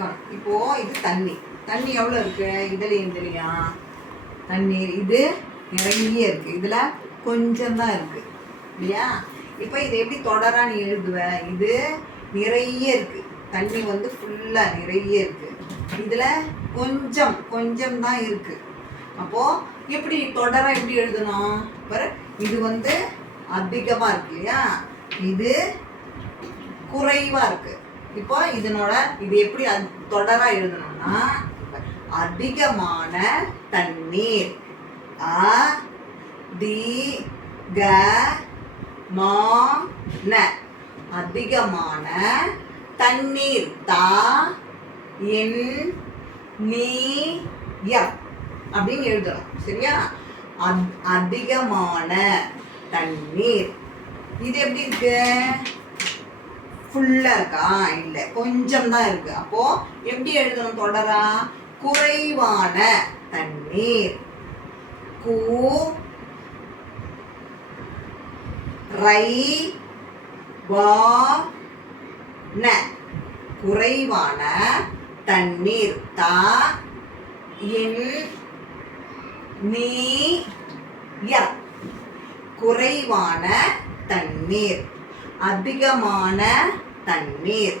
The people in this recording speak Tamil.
வணக்கம் இப்போ இது தண்ணி. தண்ணி எவ்வளோ இருக்கு? இதுலையும் இதுலையா? தண்ணீர். இது நிறைய இருக்கு. இதுல கொஞ்சம் தான் இருக்கு. இல்லையா? இப்போ இதை எப்படி தொடரா நீ எழுதுவ? இது நிறைய இருக்கு. தண்ணி வந்து ஃபுல்லா நிறைய இருக்கு. இதுல கொஞ்சம் கொஞ்சம் தான் இருக்கு. அப்போ எப்படி தொடரா எப்படி எழுதணும்? பாரு. இது வந்து அதிகமா இருக்கு இல்லையா? இது குறைவா இருக்கு. இப்போ இதனோட இது எப்படி அத்- தொடரா எழுதணும்னா அதிகமான தண்ணீர். அ தி க அதிகமான தண்ணீர். தா என் நீ எம் அப்படின்னு எழுதுறோம். சரியா? அதிகமான தண்ணீர். இது எப்படி இருக்கு? ஃபுல்லாக இருக்கா? இல்லை கொஞ்சம் தான் இருக்கு. அப்போ எப்படி எழுதணும் தொடரா? குறைவான தண்ணீர். கூ ரை வா ந. குறைவான தண்ணீர். தா என் நீ ய. குறைவான தண்ணீர். அதிகமான தண்ணீர்.